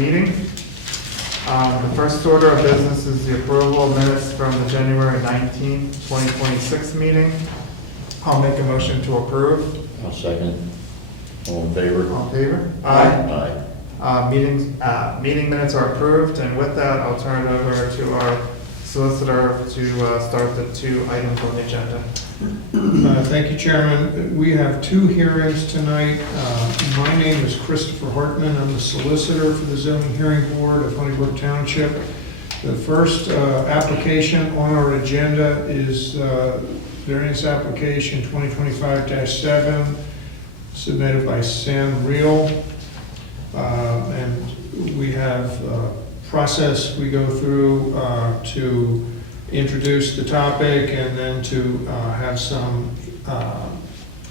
meeting. The first order of business is the approval of minutes from the January 19th, 2026 meeting. I'll make a motion to approve. I'll second. All in favor? All in favor? Aye. Meeting minutes are approved, and with that, I'll turn it over to our solicitor to start the two items on the agenda. Thank you, Chairman. We have two hearings tonight. My name is Christopher Hartman. I'm the solicitor for the Zoning Hearing Board of Honeybrook Township. The first application on our agenda is variance application 2025-7 submitted by Sam Reel. And we have a process we go through to introduce the topic and then to have some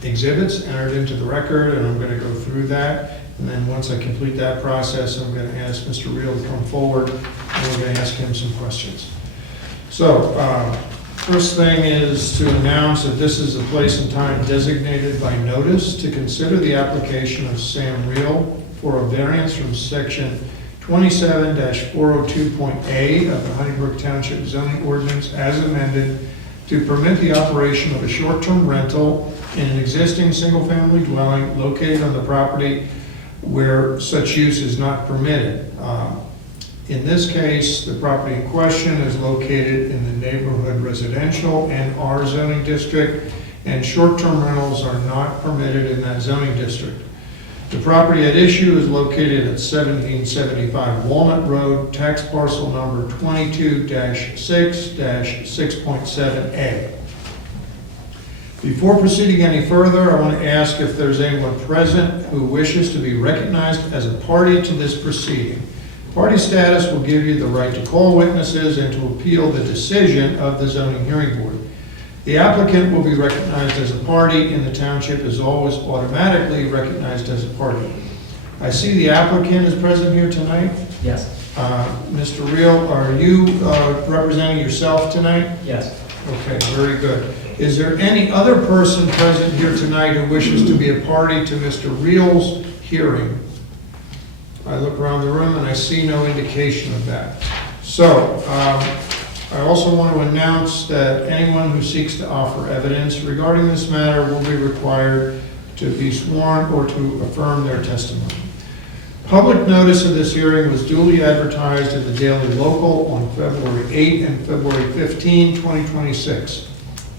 exhibits entered into the record, and I'm going to go through that. And then once I complete that process, I'm going to ask Mr. Reel to come forward, and we're going to ask him some questions. So, first thing is to announce that this is a place and time designated by notice to consider the application of Sam Reel for a variance from section 27-402.A of the Honeybrook Township zoning ordinance as amended to permit the operation of a short-term rental in an existing single-family dwelling located on the property where such use is not permitted. In this case, the property in question is located in the neighborhood residential and R zoning district, and short-term rentals are not permitted in that zoning district. The property at issue is located at 1775 Walnut Road, tax parcel number 22-6-6.7A. Before proceeding any further, I want to ask if there's anyone present who wishes to be recognized as a party to this proceeding. Party status will give you the right to call witnesses and to appeal the decision of the Zoning Hearing Board. The applicant will be recognized as a party, and the township is always automatically recognized as a party. I see the applicant is present here tonight. Yes. Mr. Reel, are you representing yourself tonight? Yes. Okay, very good. Is there any other person present here tonight who wishes to be a party to Mr. Reel's hearing? I look around the room and I see no indication of that. So, I also want to announce that anyone who seeks to offer evidence regarding this matter will be required to be sworn or to affirm their testimony. Public notice of this hearing was duly advertised in the Daily Local on February 8 and February 15, 2026.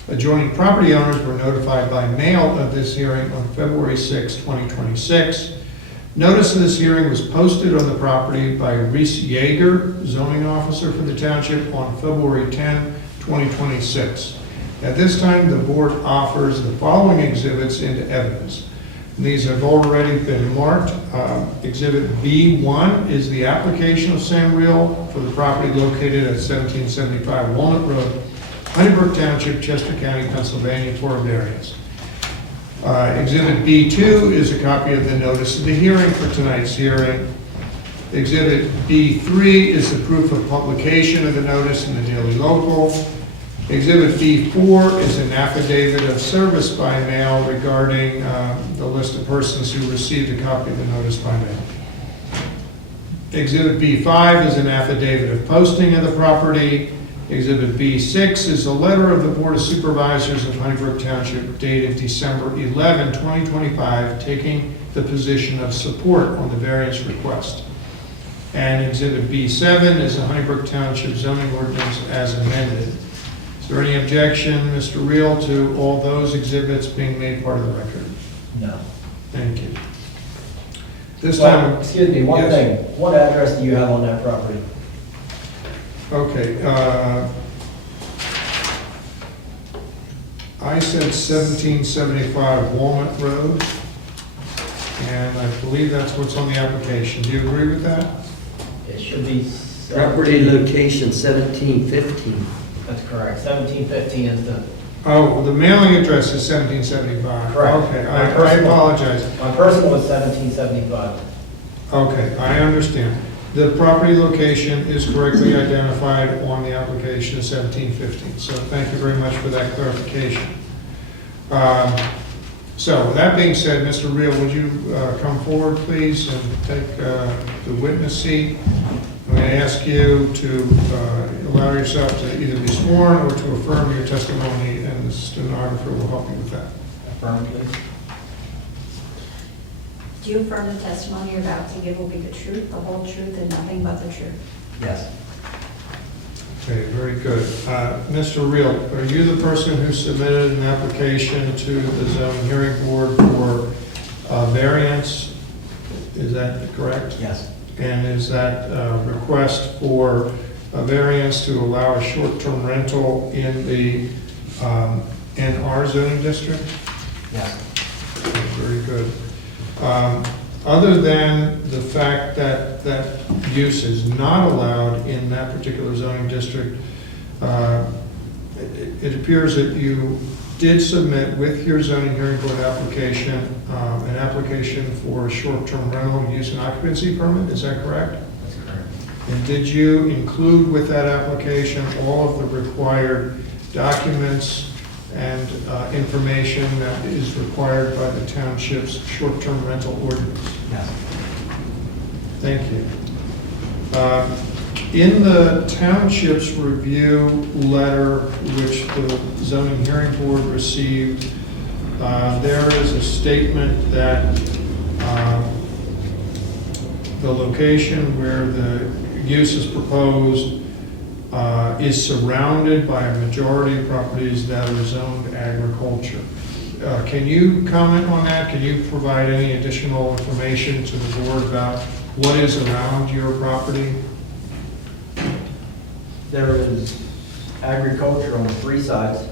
Adjoining property owners were notified by mail of this hearing on February 6, 2026. Notice of this hearing was posted on the property by Reese Yeager, zoning officer for the township, on February 10, 2026. At this time, the board offers the following exhibits into evidence. These have already been marked. Exhibit B1 is the application of Sam Reel for the property located at 1775 Walnut Road, Honeybrook Township, Chester County, Pennsylvania, for a variance. Exhibit B2 is a copy of the notice of the hearing for tonight's hearing. Exhibit B3 is the proof of publication of the notice in the Daily Local. Exhibit B4 is an affidavit of service by mail regarding the list of persons who received a copy of the notice by mail. Exhibit B5 is an affidavit of posting of the property. Exhibit B6 is a letter of the Board of Supervisors of Honeybrook Township dated December 11, 2025, taking the position of support on the variance request. And Exhibit B7 is a Honeybrook Township zoning ordinance as amended. Is there any objection, Mr. Reel, to all those exhibits being made part of the record? No. Thank you. This Well, time, excuse me, one Yes. thing. What address do you have on that property? okay, I said 1775 Walnut Road, and I believe that's what's on the application. Do you agree with that? It should be. Property location 1715. That's correct. 1715 is the, Oh, the mailing address is 1775. Correct. Okay, I apologize. my personal was 1775. Okay, I understand. The property location is correctly identified on the application as 1715, so thank you very much for that clarification. So with that being said, Mr. Reel, would you come forward, please, and take the witness seat? I'm going to ask you to allow yourself to either be sworn or to affirm your testimony, and the stenographer will help you with that. Affirm, please. Do you affirm the testimony you're about to give will be the truth, the whole truth, and nothing but the truth? Yes. Okay, very good. Mr. Reel, are you the person who submitted an application to the zoning hearing board for variance? Is that correct? Yes. And is that request for a variance to allow a short-term rental in the NR zoning district? Yes. Okay, very good. Other than the fact that that use is not allowed in that particular zoning district, it appears that you did submit with your zoning hearing board application, an application for a short-term rental use and occupancy permit, is that correct? That's correct. And did you include with that application all of the required documents and information that is required by the township's short-term rental ordinance? Yes. Thank you. In the township's review letter, which the zoning hearing board received, there is a statement that the location where the use is proposed is surrounded by a majority of properties that are zoned agriculture. Can you comment on that? Can you provide any additional information to the board about what is around your property? There is agriculture on 3 sides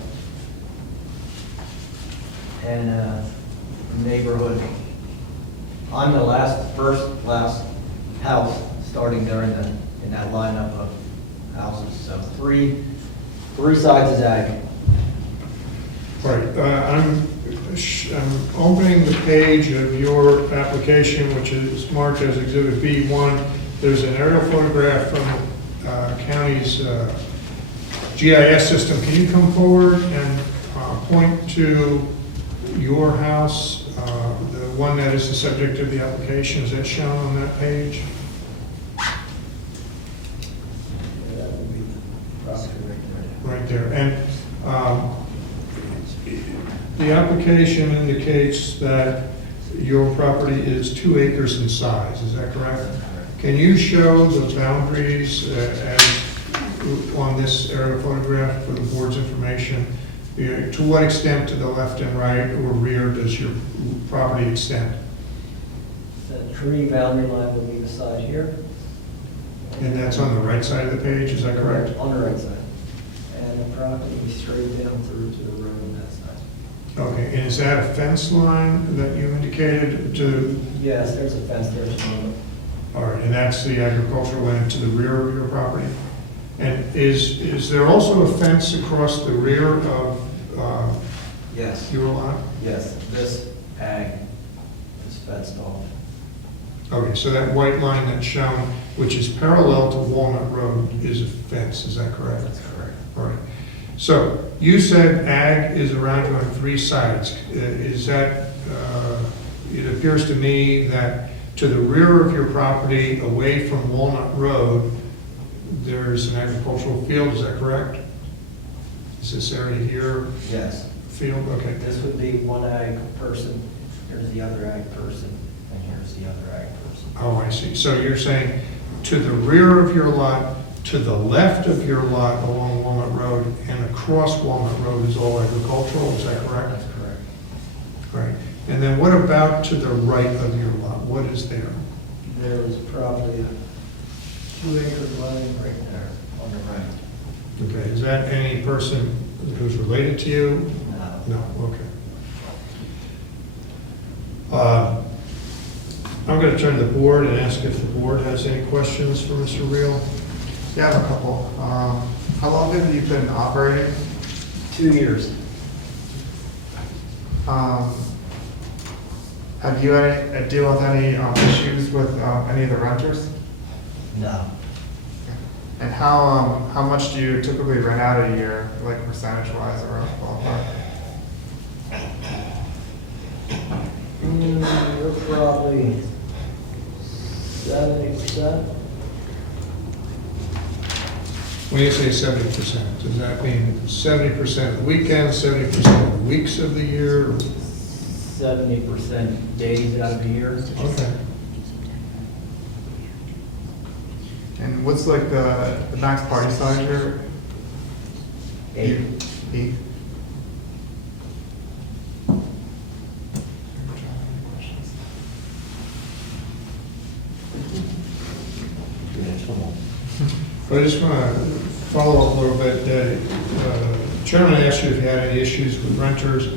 and a neighborhood. I'm the first house starting there in that lineup of houses. So three sides is ag. Right, I'm opening the page of your application, which is marked as Exhibit B1. There's an aerial photograph from the county's GIS system. Can you come forward and point to your house, the one that is the subject of the application? Is that shown on that page? That would be the property right there. Right there. And the application indicates that your property is 2 acres in size, is that correct? Can you show the boundaries as on this aerial photograph for the board's information? To what extent to the left and right or rear does your property extend? The tree boundary line would be the side here. And that's on the right side of the page, is that correct? On the right side. And the property will be straight down through to the road on that side. Okay, and is that a fence line that you indicated to? Yes, there's a fence there somewhere. All right, and that's the agricultural land to the rear of your property? And is there also a fence across the rear of Yes, your lot? yes, this ag is fenced off. Okay, so that white line that's shown, which is parallel to Walnut Road, is a fence, is that correct? That's correct. All right. So you said ag is around you on 3 sides. Is that, it appears to me that to the rear of your property, away from Walnut Road, there's an agricultural field, is that correct? Is this area here Yes, field? Okay. this would be one ag person, here's the other ag person, and here's the other ag person. Oh, I see. So you're saying to the rear of your lot, to the left of your lot along Walnut Road, and across Walnut Road is all agricultural, is that correct? That's correct. Right. And then what about to the right of your lot? What is there? There is probably a 2-acre line right there on the right. Okay, is that any person who's related to you? No. No, okay. I'm going to turn to the board and ask if the board has any questions for Mr. Reel. Yeah, I have a couple. How long have you been operating? 2 years. Have you had deal with any issues with any of the renters? No. And how much do you typically rent out a year, like percentage wise or ballpark? You're probably 70%. When you say 70%, does that mean 70% of the weekends, 70% of the weeks of the year? 70% days out of the year. Okay. And what's like the max party size here? 8. 8? I just want to follow up a little bit. Chairman asked you if you had any issues with renters.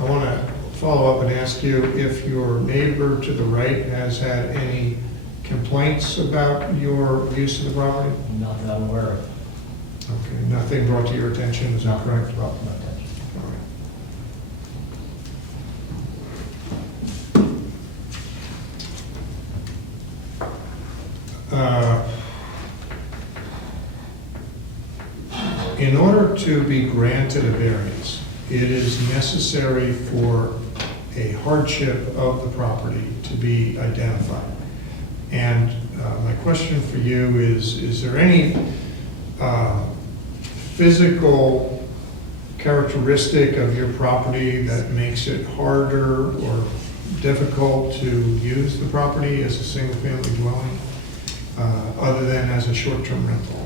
I want to follow up and ask you if your neighbor to the right has had any complaints about your use of the property? Not that I'm aware of. Okay, nothing brought to your attention, is that correct? Brought to my attention. All right. In order to be granted a variance, it is necessary for a hardship of the property to be identified. And my question for you is there any physical characteristic of your property that makes it harder or difficult to use the property as a single-family dwelling, other than as a short-term rental?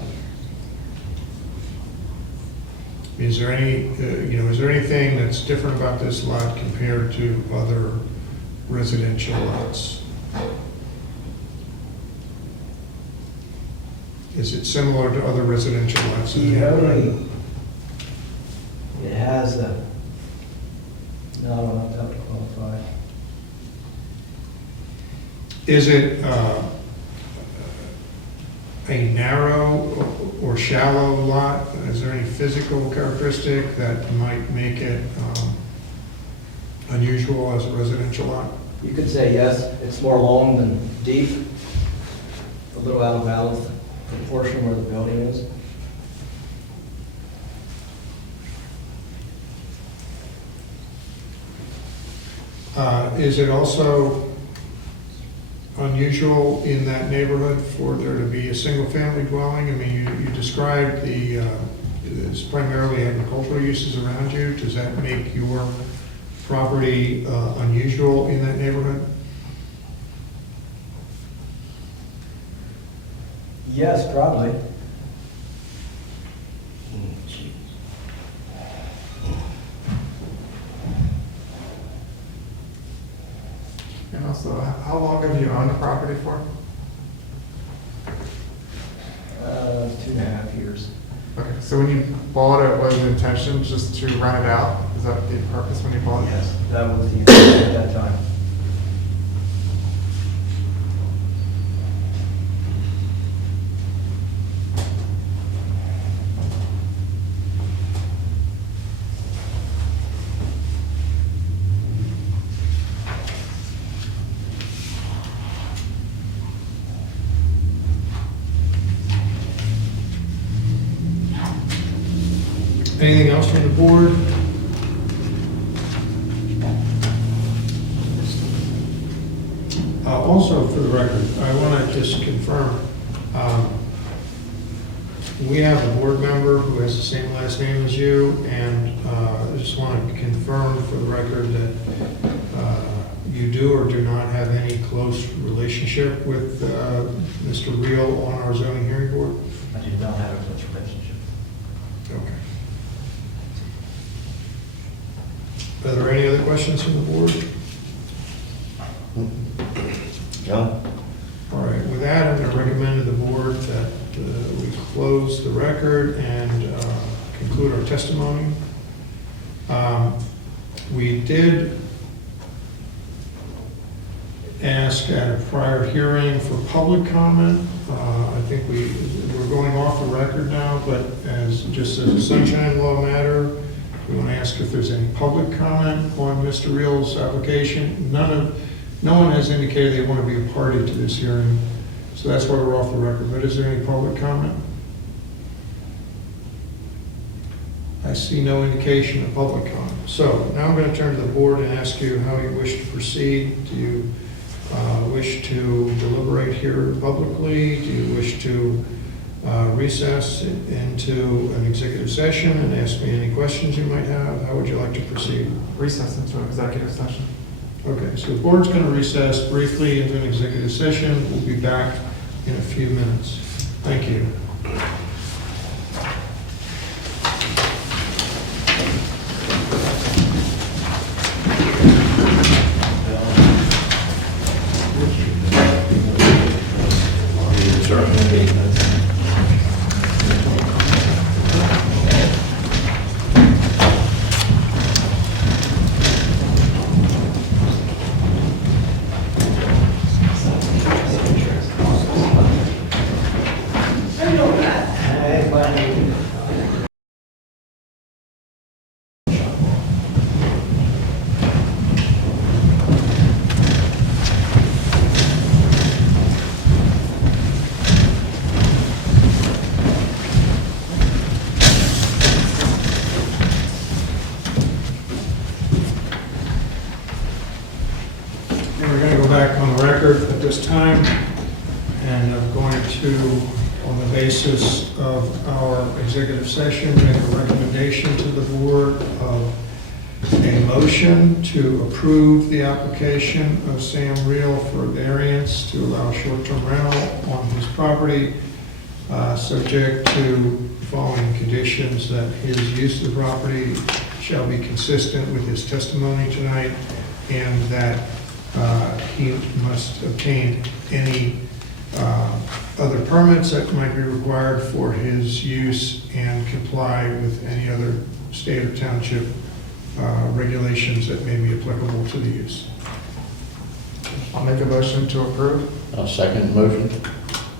Is there any, is there anything that's different about this lot compared to other residential lots? Is it similar to other residential lots in the neighborhood? It has a, no, I don't know if that would qualify. Is it a narrow or shallow lot? Is there any physical characteristic that might make it unusual as a residential lot? You could say yes, it's more long than deep, a little out of balance, the portion where the building is. Is it also unusual in that neighborhood for there to be a single-family dwelling? I mean, you described it's primarily agricultural uses around you. Does that make your property unusual in that neighborhood? Yes, probably. And also, how long have you owned the property for? 2.5 years. Okay, so when you bought it, was the intention just to rent it out? Is that the purpose when you bought it? Yes, that was the intent at that time. Anything else from the board? Also, for the record, I want to just confirm, we have a board member who has the same last name as you, and I just want to confirm for the record that you do or do not have any close relationship with Mr. Reel on our zoning hearing board? I do not have a close relationship. Okay. Are there any other questions from the board? No? All right, with that, I'm going to recommend to the board that we close the record and conclude our testimony. We did ask at a prior hearing for public comment. I think we're going off the record now, but just as a sunshine law matter, we want to ask if there's any public comment on Mr. Reel's application. No one has indicated they want to be a party to this hearing, so that's why we're off the record. But is there any public comment? I see no indication of public comment. So now I'm going to turn to the board and ask you how you wish to proceed. Do you wish to deliberate here publicly? Do you wish to recess into an executive session and ask me any questions you might have? How would you like to proceed? Recess into an executive session. Okay, so the board's going to recess briefly into an executive session. We'll be back in a few minutes. Thank you. We're going to go back on the record at this time, and I'm going to, on the basis of our executive session, make a recommendation to the board of a motion to approve the application of Sam Reel for a variance to allow short-term rental on his property, subject to the following conditions: that his use of the property shall be consistent with his testimony tonight, and that he must obtain any other permits that might be required for his use and comply with any other state or township regulations that may be applicable to the use. I'll make a motion to approve. I'll second the motion.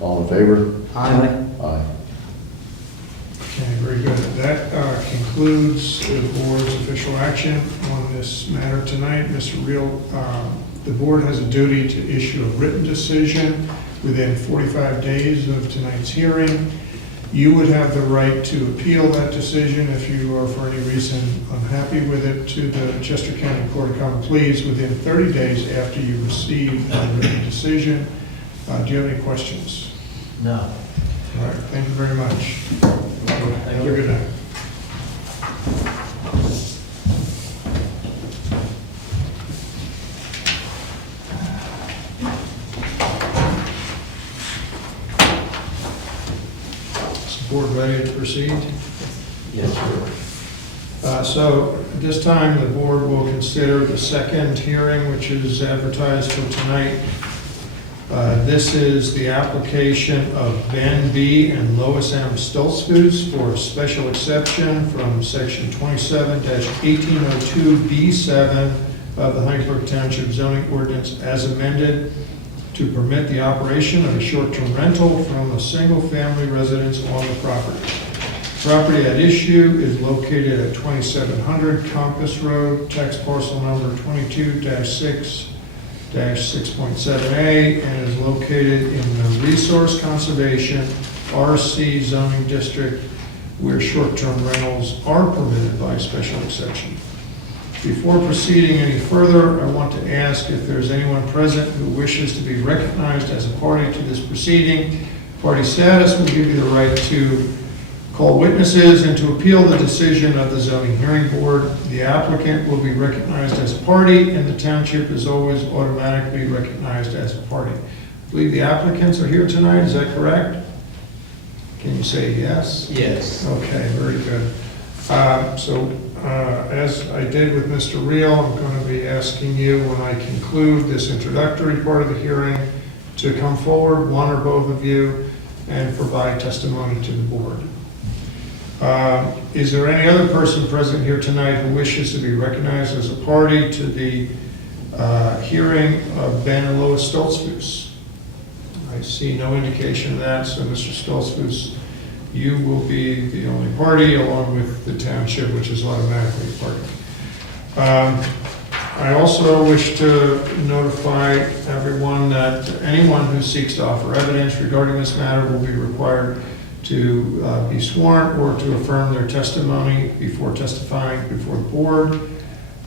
All in favor? Aye. Aye. Okay, very good. That concludes the board's official action on this matter tonight. Mr. Reel, the board has a duty to issue a written decision within 45 days of tonight's hearing. You would have the right to appeal that decision if you are for any reason unhappy with it to the Chester County Court of Common Pleas within 30 days after you receive the written decision. Do you have any questions? No. All right, thank you very much. Have a good night. Is the board ready to proceed? Yes, sir. So at this time, the board will consider the second hearing, which is advertised for tonight. This is the application of Ben B. and Lois M. Stoltzfus for a special exception from section 27-1802B7 of the Heinsberg Township zoning ordinance as amended to permit the operation of a short-term rental from a single-family residence on the property. Property at issue is located at 2700 Compass Road, tax parcel number 22-6-6.7A, and is located in the Resource Conservation RC zoning district where short-term rentals are permitted by special exception. Before proceeding any further, I want to ask if there's anyone present who wishes to be recognized as a party to this proceeding. Party status will give you the right to call witnesses and to appeal the decision of the zoning hearing board. The applicant will be recognized as a party, and the township is always automatically recognized as a party. I believe the applicants are here tonight, is that correct? Can you say yes? Yes. Okay, very good. As I did with Mr. Reel, I'm going to be asking you, when I conclude this introductory part of the hearing, to come forward, one or both of you, and provide testimony to the board. Is there any other person present here tonight who wishes to be recognized as a party to the hearing of Ben and Lois Stoltzfus? I see no indication of that, so Mr. Stoltzfus, you will be the only party along with the township, which is automatically a party. I also wish to notify everyone that anyone who seeks to offer evidence regarding this matter will be required to be sworn or to affirm their testimony before testifying before the board.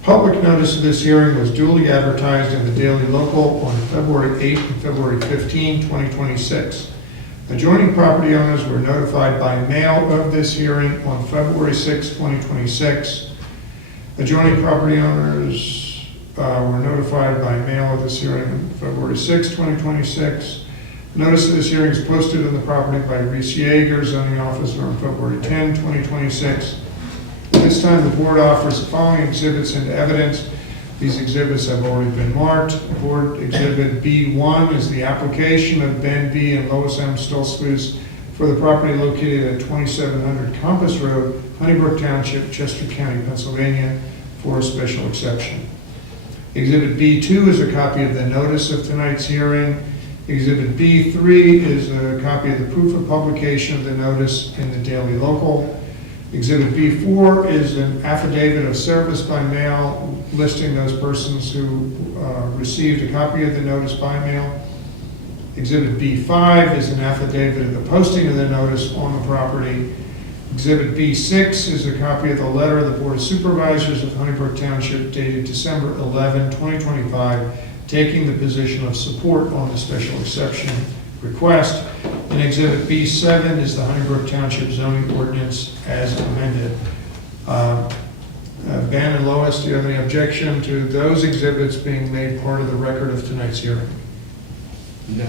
Public notice of this hearing was duly advertised in the Daily Local on February 8 and February 15, 2026. Adjoining property owners were notified by mail of this hearing on February 6, 2026. Adjoining property owners were notified by mail of this hearing on February 6, 2026. Notice of this hearing is posted on the property by Reese Yeager, zoning officer, on February 10, 2026. At this time, the board offers the following exhibits into evidence. These exhibits have already been marked. Board Exhibit B1 is the application of Ben B. and Lois M. Stoltzfus for the property located at 2700 Compass Road, Honeybrook Township, Chester County, Pennsylvania, for a special exception. Exhibit B2 is a copy of the notice of tonight's hearing. Exhibit B3 is a copy of the proof of publication of the notice in the Daily Local. Exhibit B4 is an affidavit of service by mail listing those persons who received a copy of the notice by mail. Exhibit B5 is an affidavit of the posting of the notice on the property. Exhibit B6 is a copy of the letter of the Board of Supervisors of Honeybrook Township dated December 11, 2025, taking the position of support on the special exception request. And Exhibit B7 is the Honeybrook Township zoning ordinance as amended. Ben and Lois, do you have any objection to those exhibits being made part of the record of tonight's hearing? No.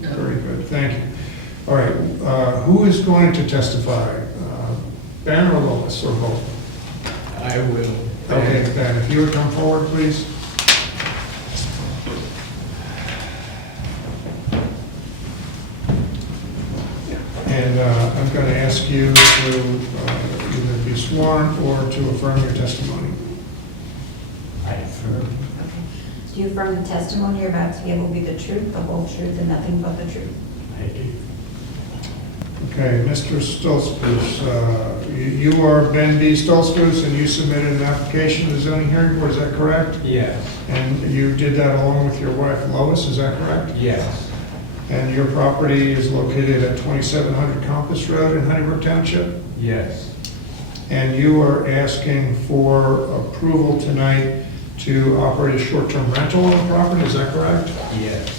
Very good, thank you. All right, who is going to testify? Ben or Lois, or both? I will. Okay, Ben, if you would come forward, please. And I'm going to ask you to either be sworn or to affirm your testimony. I affirm. Do you affirm the testimony you're about to give will be the truth, the whole truth, and nothing but the truth? I do. Okay, Mr. Stoltzfus, you are Ben B. Stoltzfus, and you submitted an application to the zoning hearing board, is that correct? Yes, And you did that along with your wife Lois, is that correct? yes, And your property is located at 2700 Compass Road in Honeybrook Township? yes, And you are asking for approval tonight to operate a short-term rental on the property, is that correct? yes,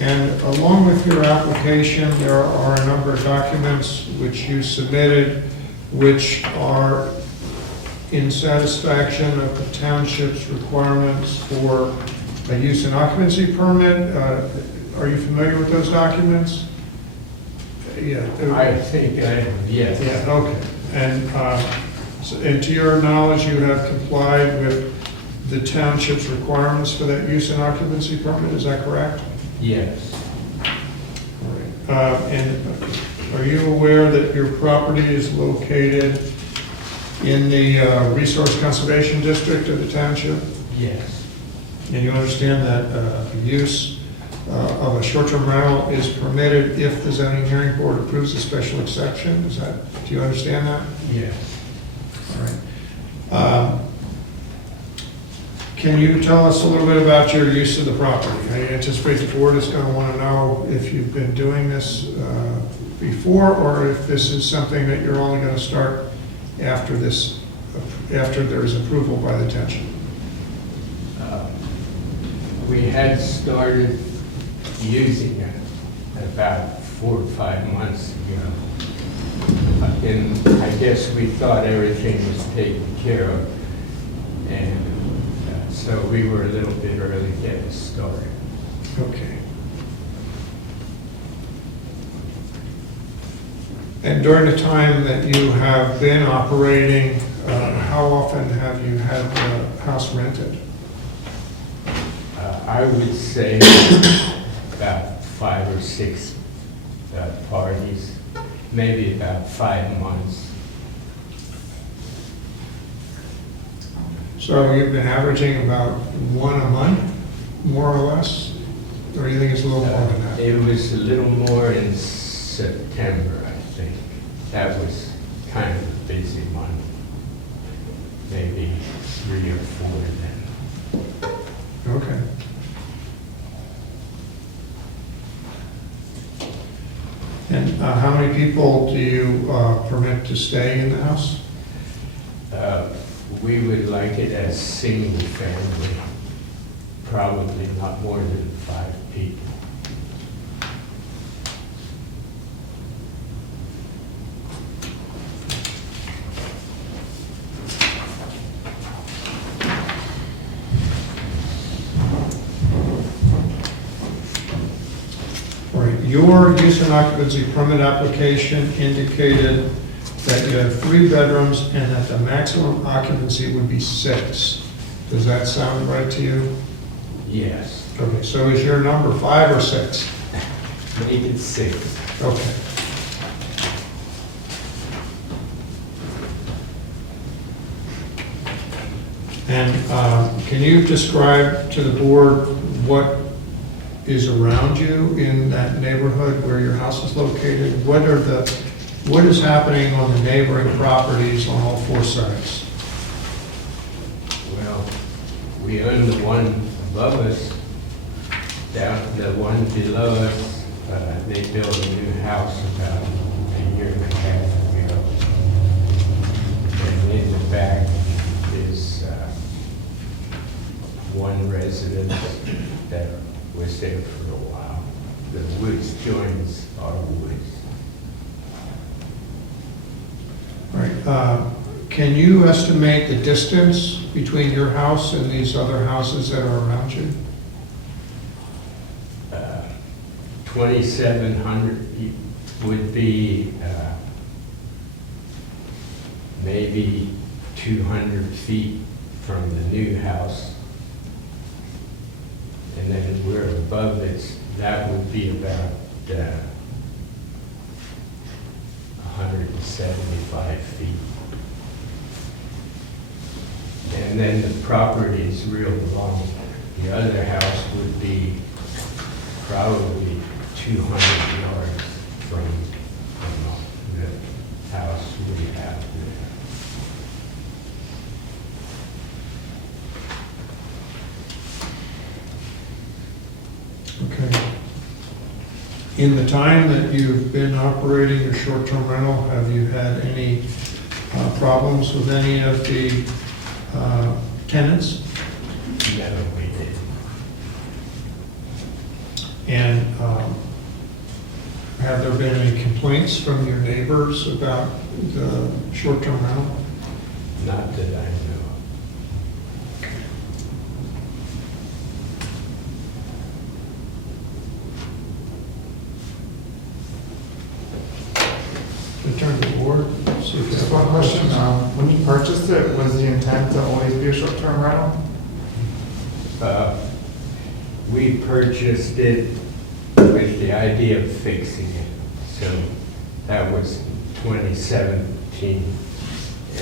And along with your application, there are a number of documents which you submitted which are in satisfaction of the township's requirements for a use and occupancy permit. Are you familiar with those documents? Yeah. I think I am, yes. Yeah, okay. And to your knowledge, you have complied with the township's requirements for that use and occupancy permit, is that correct? Yes, And are you aware that your property is located in the Resource Conservation District of the township? yes, And you understand that the use of a short-term rental is permitted if the zoning hearing board approves a special exception? Do you understand that? yes. All right. Can you tell us a little bit about your use of the property? I anticipate the board is going to want to know if you've been doing this before, or if this is something that you're only going to start after there is approval by the township. We had started using it about 4 or 5 months ago. And I guess we thought everything was taken care of. And so we were a little bit early getting started. Okay. And during the time that you have been operating, how often have you had the house rented? I would say about 5 or 6 parties, maybe about 5 months. So you've been averaging about one a month, more or less? Or you think it's a little more than that? It was a little more in September, I think. That was kind of a busy month. Maybe 3 or 4 then. Okay. And how many people do you permit to stay in the house? We would like it as single family, probably not more than 5 people. All right, your use and occupancy permit application indicated that you have 3 bedrooms and that the maximum occupancy would be 6. Does that sound right to you? Yes, Okay, so is your number 5 or 6? make it 6. Okay. And can you describe to the board what is around you in that neighborhood where your house is located? What is happening on the neighboring properties on all 4 sides? Well, we own the one above us, down the one below us. They built a new house about a year and a half ago. And in the back is one residence that was there for a while. The woods joins our woods. All right, can you estimate the distance between your house and these other houses that are around you? 2,700 would be maybe 200 feet from the new house. And then we're above it, that would be about 175 feet. And then the property is real long. The other house would be probably 200 yards from the house we have there. Okay. In the time that you've been operating your short-term rental, have you had any problems with any of the tenants? No, we did. And have there been any complaints from your neighbors about the short-term rental? Not that I know of. Return to the board. See if you Just have- one question, when you purchased it, was the intent to always be a short-term rental? We purchased it with the idea of fixing it. So that was 2017,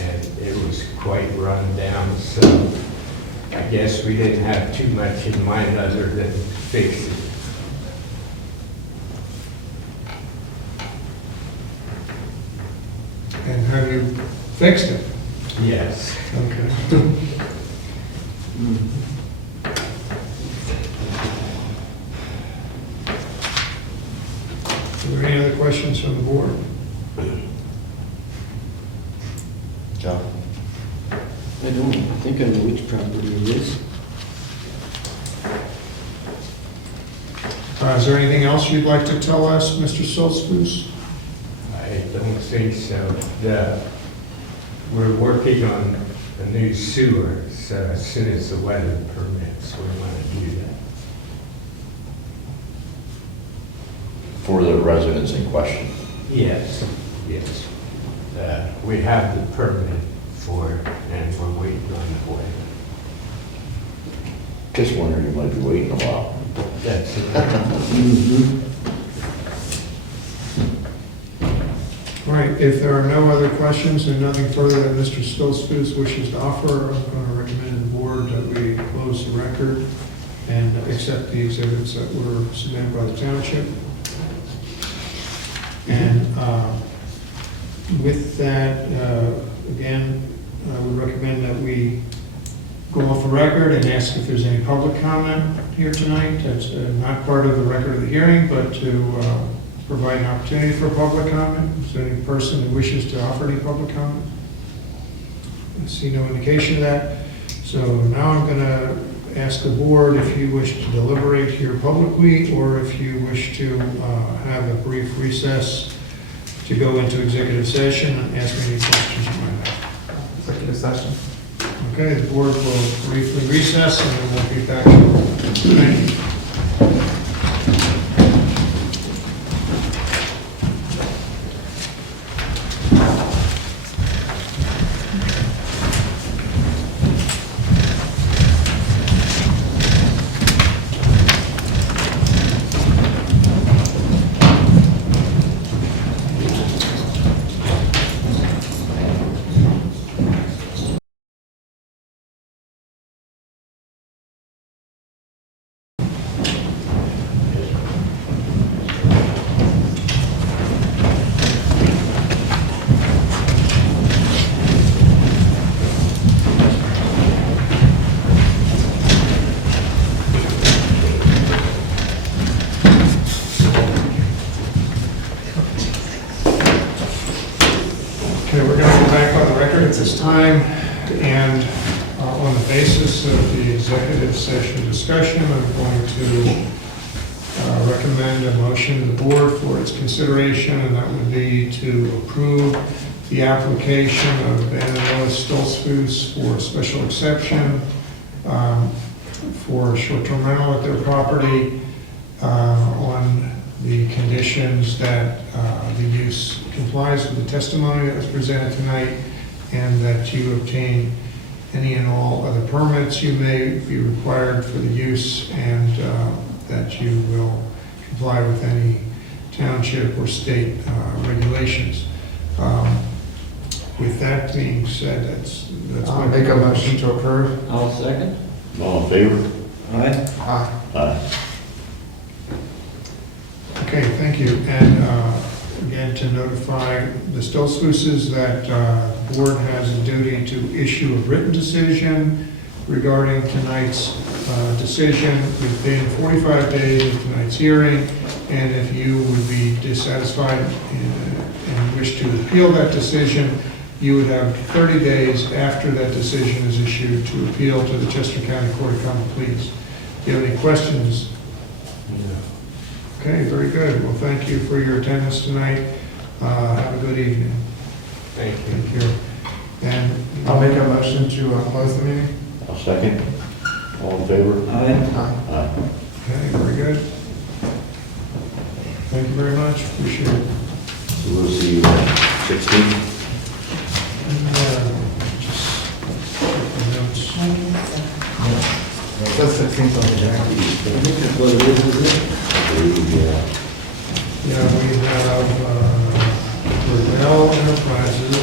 and it was quite run down. So I guess we didn't have too much in mind other than fix it. And have you fixed it? Yes. Okay. Are there any other questions from the board? John? I don't think I know which property it is. Is there anything else you'd like to tell us, Mr. Solspruce? I don't think so. We're working on a new sewer, so as soon as the weather permits, we want to do that. For the residents in question. Yes, yes. We have the permit for it, and we're waiting on the weather. Just wondering, you might be waiting a while. That's it. All right, if there are no other questions and nothing further that Mr. Stoltzfus wishes to offer, I'm going to recommend to the board that we close the record and accept the exhibits that were submitted by the township. And with that, again, I would recommend that we go off the record and ask if there's any public comment here tonight. That's not part of the record of the hearing, but to provide an opportunity for public comment. Is there any person who wishes to offer any public comment? I see no indication of that. So now I'm going to ask the board if you wish to deliberate here publicly, or if you wish to have a brief recess to go into executive session and ask me any questions you might have. Executive session. Okay, the board will briefly recess and then we'll be back. Thank you. Okay, we're going to go back on the record at this time, and on the basis of the executive session discussion, I'm going to recommend a motion to the board for its consideration, and that would be to approve the application of Ben and Lois Stoltzfus for a special exception for short-term rental at their property on the conditions that the use complies with the testimony that was presented tonight, and that you obtain any and all other permits you may be required for the use, and that you will comply with any township or state regulations. With that being said, that's I'll make a motion to approve. I'll second. All in favor? Aye. Aye. Aye. Okay, thank you. And again, to notify the Stoltzfuses that the board has a duty to issue a written decision regarding tonight's decision within 45 days of tonight's hearing. And if you would be dissatisfied and wish to appeal that decision, you would have 30 days after that decision is issued to appeal to the Chester County Court of Common Pleas. Do you have any questions? No. Okay, very good. Well, thank you for your attendance tonight. Have a good evening. Thank you. Thank you. And I'll make a motion to close the meeting. I'll second. All in favor? Aye. Aye. Aye. okay, very good. Thank you very much. Appreciate it. So we'll see you on 16th. Just check the notes. It says 16th on the I agenda. think that's what it is, isn't it? Yeah. Yeah, we have Revell Enterprises.